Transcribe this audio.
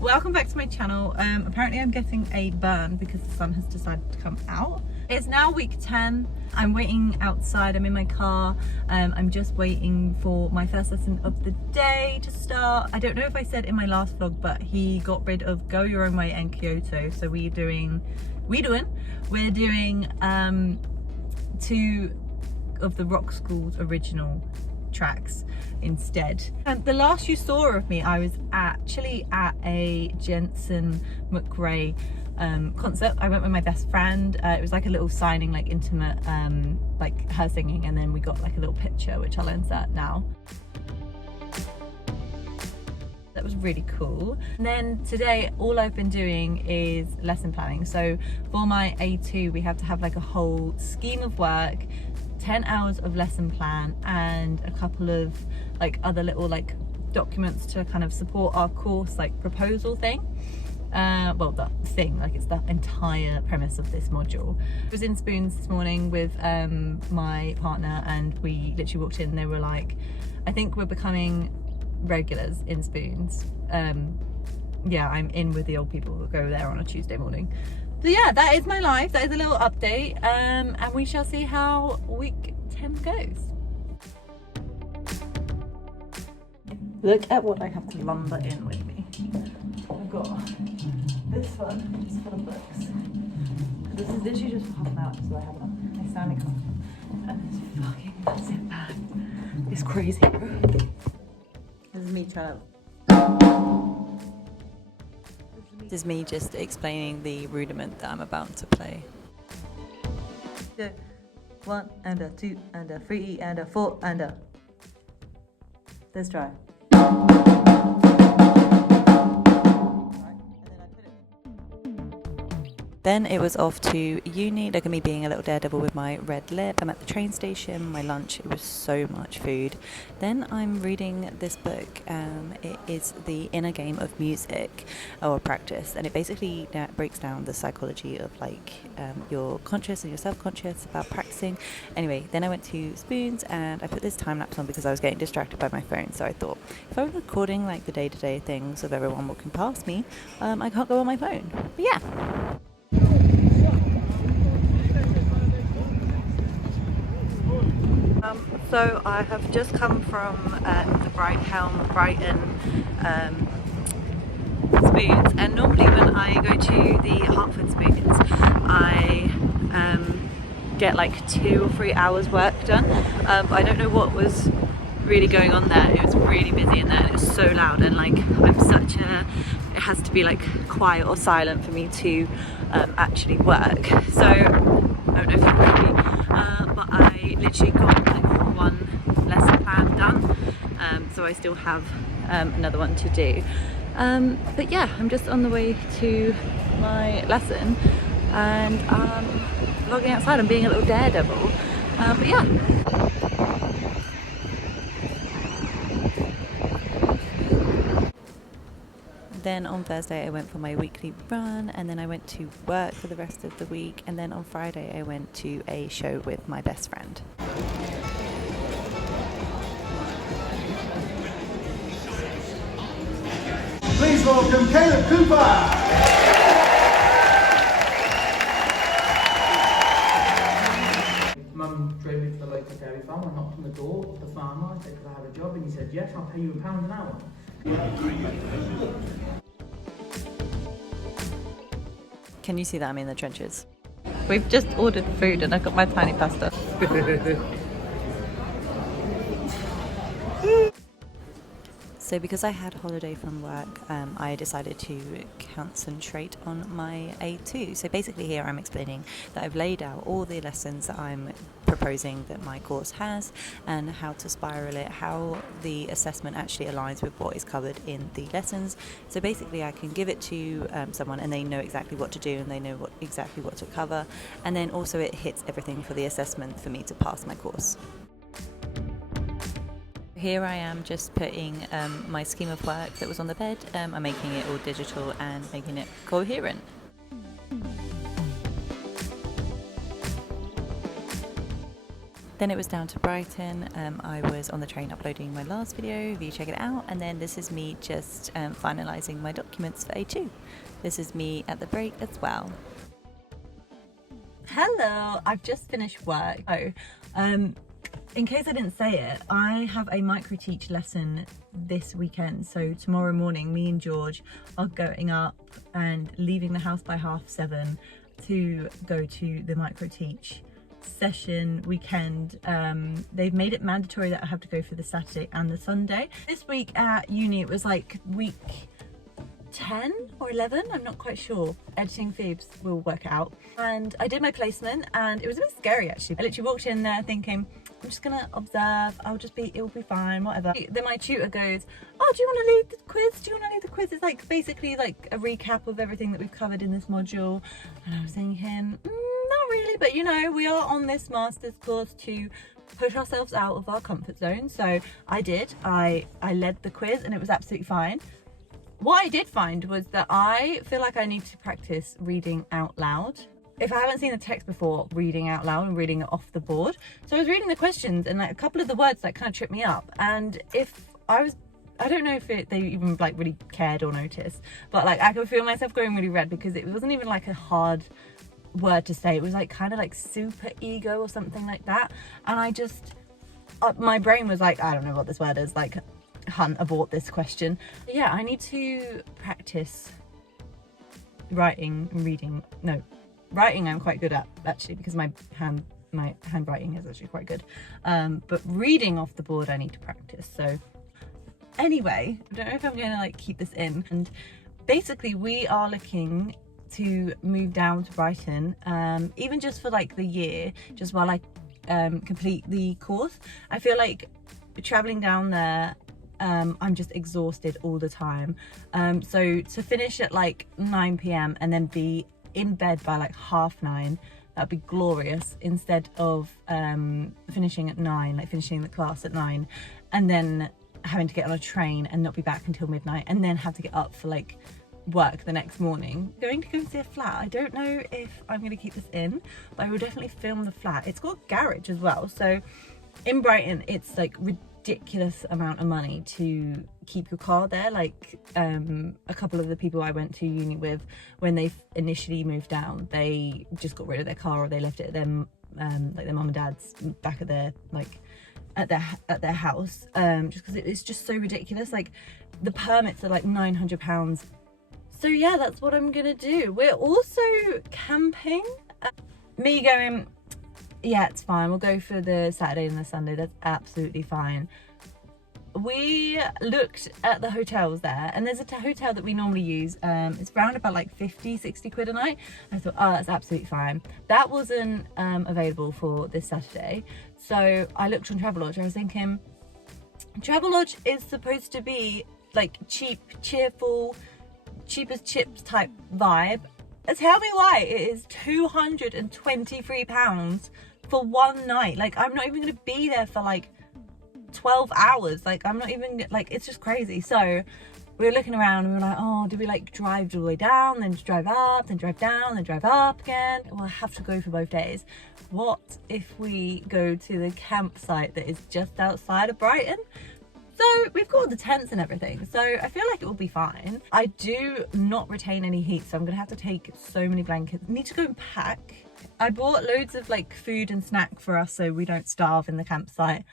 Welcome back to my channel. Apparently I'm getting a burn because the sun has decided to come out. It's now week 10. I'm waiting outside, I'm in my car. I'm just waiting for my first lesson of the day to start. I don't know if I said in my last vlog, but he got rid of Go Your Own Way and Kyoto. So we're doing two of the Rock School's original tracks instead. The last you saw of me, I was actually at a Jensen McRae concert. I went with my best friend. It was like a little signing, like intimate, like her singing, and then we got like a little picture which I'll insert now. That was really cool. And then today all I've been doing is lesson planning. So for my A2 we have to have like a whole scheme of work, 10 hours of lesson plan, and a couple of like other little like documents to kind of support our course like proposal thing. Well, the thing, like it's the entire premise of this module. I was in Spoons this morning with my partner, and we literally walked in and they were like, I think we're becoming regulars in Spoons. Yeah, I'm in with the old people who go there on a Tuesday morning. So yeah, that is my life. That is a little update, and we shall see how week 10 goes. Look at what I have to lumber in with me. I've got this one, it's full of books. This is literally just for half an hour, so I have my standing cup. And this fucking massive bag. It's crazy, bro. This is me trying to... This is me just explaining the rudiment that I'm about to play. 1 and a 2 and a 3 and a 4 and a... Let's try. Then it was off to uni. Look at me being a little daredevil with my red lip. I'm at the train station, my lunch, it was so much food. Then I'm reading this book. It is The Inner Game of Music, or Practice, and it basically breaks down the psychology of like your conscious and your self-conscious about practicing. Anyway, then I went to Spoons and I put this time lapse on because I was getting distracted by my phone. So I thought, if I'm recording like the day-to-day things of everyone walking past me, I can't go on my phone. But yeah. So I have just come from the Brighton Spoons, and normally when I go to the Hertford Spoons I get like 2 or 3 hours work done, but I don't know what was really going on there. It was really busy in there and it was so loud, and like it has to be like quiet or silent for me to actually work. So I don't know if you can hear me, but I literally got like one lesson plan done, so I still have another one to do. But yeah, I'm just on the way to my lesson and vlogging outside and being a little daredevil. But yeah. Then on Thursday I went for my weekly run, and then I went to work for the rest of the week, and then on Friday I went to a show with my best friend. Please welcome Kaleb Cooper! Mum drove me to the local dairy farm. I knocked on the door of the farmer. I said, could I have a job? And he said, yes, I'll pay you £1 an hour. Can you see that I'm in the trenches? We've just ordered food and I got my tiny pasta. So because I had holiday from work, I decided to concentrate on my A2. So basically here I'm explaining that I've laid out all the lessons that I'm proposing that my course has, and how to spiral it, how the assessment actually aligns with what is covered in the lessons. So basically I can give it to someone and they know exactly what to do and they know exactly what to cover, and then also it hits everything for the assessment for me to pass my course. Here I am just putting my scheme of work that was on the bed. I'm making it all digital and making it coherent. Then it was down to Brighton. I was on the train uploading my last video, if you check it out, and then this is me just finalising my documents for A2. This is me at the break as well. Hello, I've just finished work. So, in case I didn't say it, I have a microteach lesson this weekend. So tomorrow morning, me and George are going up and leaving the house by 7:30 to go to the microteach session weekend. They've made it mandatory that I have to go for the Saturday and the Sunday. This week at uni, it was like week 10 or 11, I'm not quite sure. Editing Phoebes will work it out. And I did my placement and it was a bit scary actually. I literally walked in there thinking, I'm just gonna observe, it will be fine, whatever. Then my tutor goes, oh, do you want to lead the quiz? Do you want to lead the quiz? It's like basically like a recap of everything that we've covered in this module. And I was thinking, not really, but you know, we are on this master's course to push ourselves out of our comfort zone. So I did, I led the quiz and it was absolutely fine. What I did find was that I feel like I need to practice reading out loud. If I haven't seen the text before, reading out loud and reading it off the board. So I was reading the questions and like a couple of the words like kind of tripped me up. And if I don't know if they even like really cared or noticed, but like I could feel myself going really red because it wasn't even like a hard word to say. It was like kind of like super ego or something like that. And I just, my brain was like, I don't know what this word is, like, hunt, abort this question. Yeah, I need to practice writing and reading. No, writing I'm quite good at actually because my handwriting is actually quite good. But reading off the board I need to practice. So anyway, I don't know if I'm gonna like keep this in. And basically we are looking to move down to Brighton, even just for like the year, just while I complete the course. I feel like traveling down there, I'm just exhausted all the time. So to finish at like 9 p.m. and then be in bed by like 9:30, that'd be glorious, instead of finishing at 9, like finishing the class at 9 and then having to get on a train and not be back until midnight and then have to get up for like work the next morning. Going to go and see a flat. I don't know if I'm going to keep this in, but I will definitely film the flat. It's got a garage as well. So in Brighton, it's like ridiculous amount of money to keep your car there. Like a couple of the people I went to uni with, when they initially moved down, they just got rid of their car or they left it at them, like their mum and dad's back at their like at their house, just because it's just so ridiculous. Like the permits are like £900. So yeah, that's what I'm gonna do. We're also camping. Me going, yeah, it's fine, we'll go for the Saturday and the Sunday, that's absolutely fine. We looked at the hotels there, and there's a hotel that we normally use. It's around about like 50-60 quid a night. I thought, oh, that's absolutely fine. That wasn't available for this Saturday. So I looked on Travelodge. I was thinking, Travelodge is supposed to be like cheap, cheerful, cheap as chips type vibe. Tell me why it is £223 for one night. Like I'm not even gonna be there for like 12 hours. Like I'm not even, like, it's just crazy. So we were looking around and we were like, oh, do we like drive all the way down, then just drive up, then drive down, then drive up again? Well, I have to go for both days. What if we go to the campsite that is just outside of Brighton? So we've got all the tents and everything, so I feel like it will be fine. I do not retain any heat, so I'm gonna have to take so many blankets. I need to go and pack. I bought loads of like food and snack for us so we don't starve in the campsite.